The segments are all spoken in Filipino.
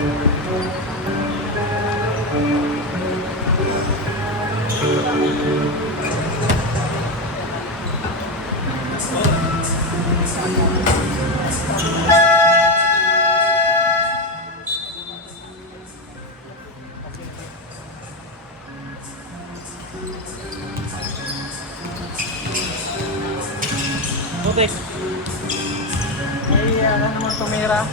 Okay. Ay, naman tumira.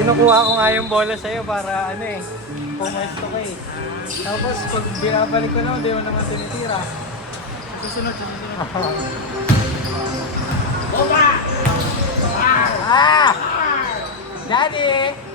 Kinukuha ko nga yung bola sa'yo para ano eh, pumesto ka eh. Tapos pag binabalik ko na, hindi mo naman tinitira. Susunod. Boba! Ah! Daddy!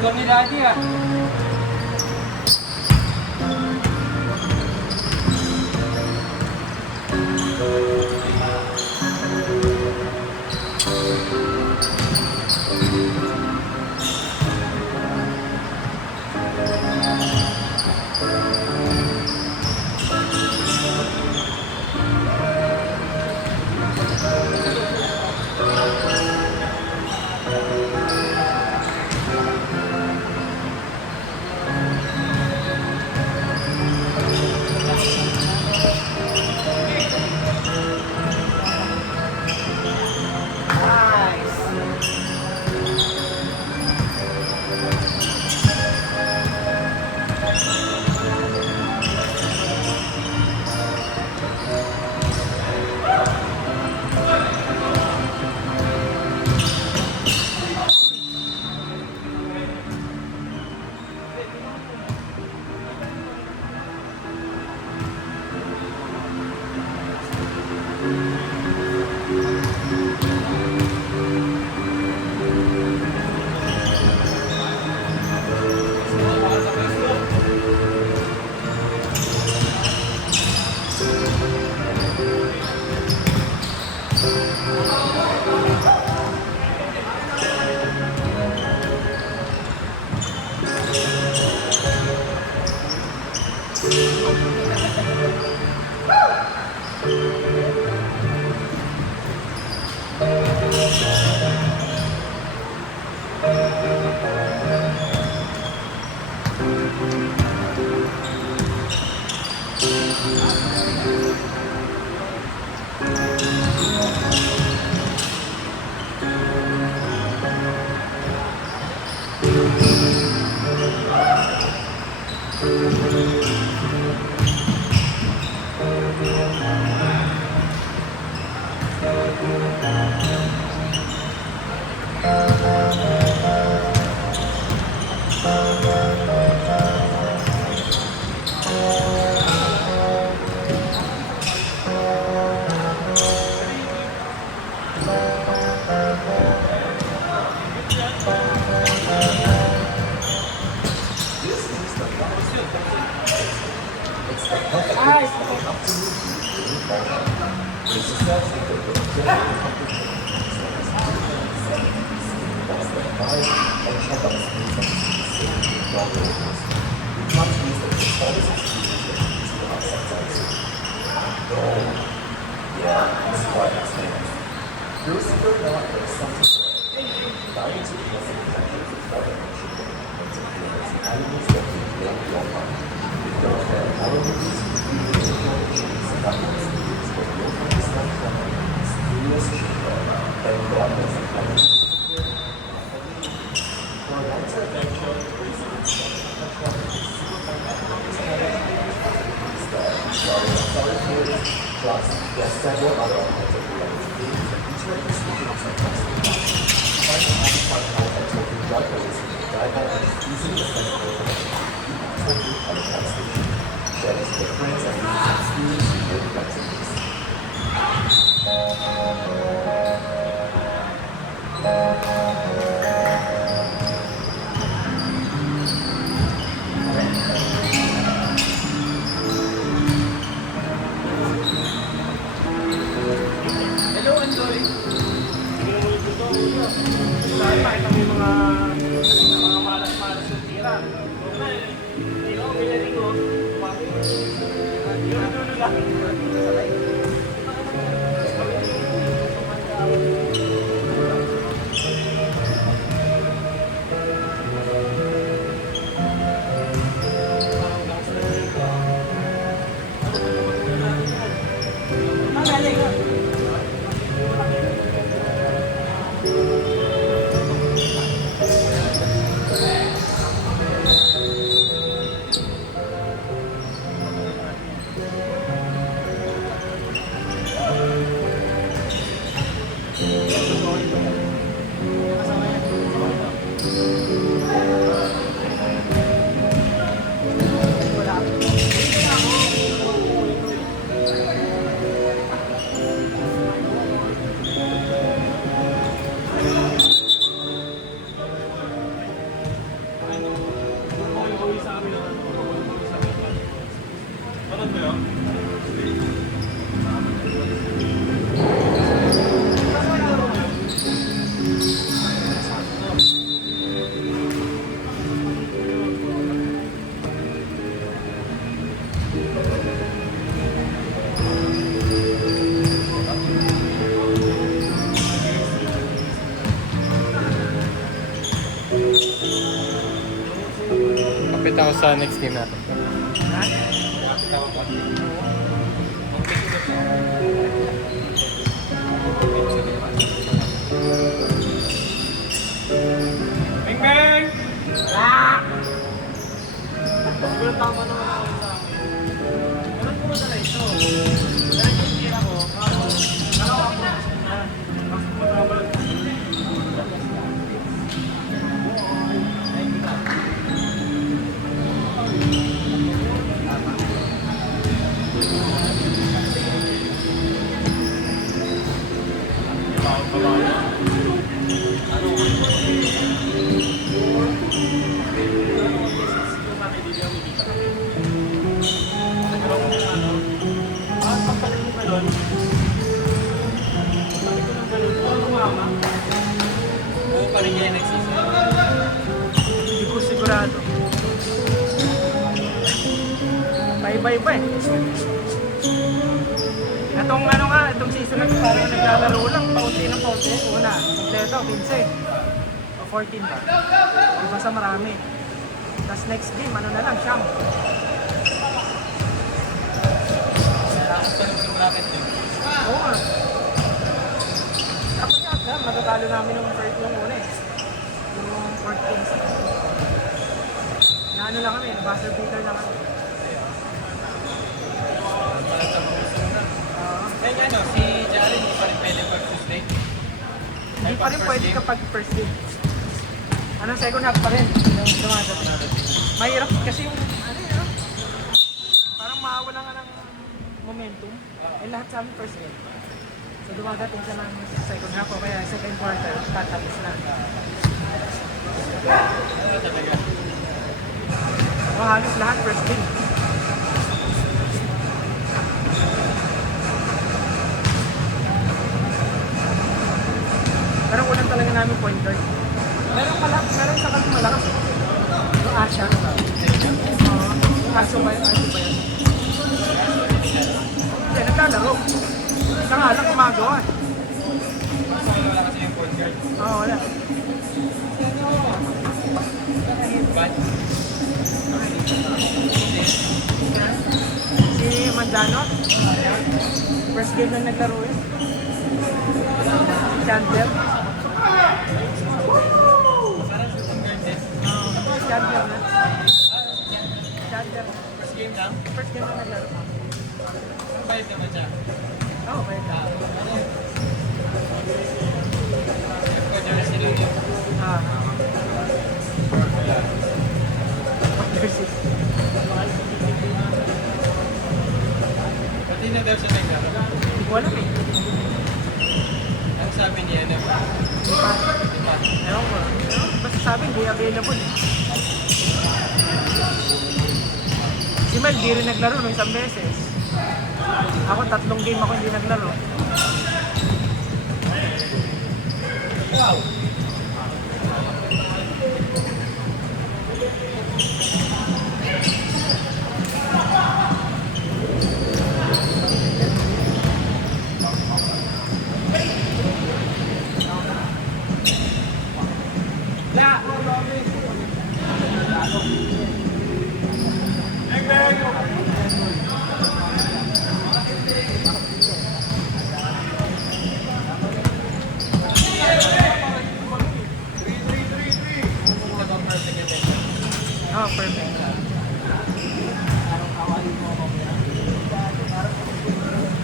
Gusto ni Daddy ah. guys. Hello, Andoy. Makita mo yung mga malas-malas yung tira. Ikaw, pinaling ko. Dulo lang. Kapit ako sa next game natin. Bing bang! Pero tama naman ako sa akin. Ganun po na ito. Pero yung tira ko, nakawa ko na. Mas pumatabal. Hindi ko sigurado. Bye-bye. Itong ano nga, itong season na parang naglalaro lang, paunti ng paunti. Una, kompleto, 15 o 14 ba? Iba sa marami. Tapos next game, ano na lang, siyang. Oo nga. Tapos yata, matatalo namin yung first yung una eh. Yung 14. Na ano lang kami, buzzer beater lang kami. Eh ano, si Jaren hindi pa rin pwede pag Tuesday? Hindi pa rin pwede kapag first day. Anong second half pa rin? Yung dumadating. Mahirap kasi yung ano yun. Parang mawala nga ng momentum. Eh lahat sa amin first day. So dumadating siya ng second half o kaya second quarter, tatapos na. Ano talaga? O halos lahat first day. namin point guard. Meron sa kami malakas. Yung Asha. Aso ba yun? Hindi, naglalaro. Isa nga lang gumagawa. Wala kasi yung point guard. Oo, wala. Bad. Si Mandano. First game na naglaro yun. Chandler. Parang sa point guard din. Chandler na. Chandler. First game lang. First game na naglaro. Bayad naman siya. Oo, pwede. Ko jersey lang yun. Ah. Jersey. Pati na daw siya naglaro. Hindi ko alam eh. Ang sabi niya na ba? Ewan ko. Basta sabi, hindi available eh. Si Mel, di rin naglaro ng isang beses. Ako, 3 game ako hindi naglaro. Wow! Oh, perfect.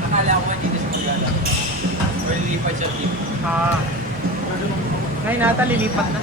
Akala ko hindi na siya maglalaro. Well, lipat siya team. Ah. Ngayon nata, lilipat na.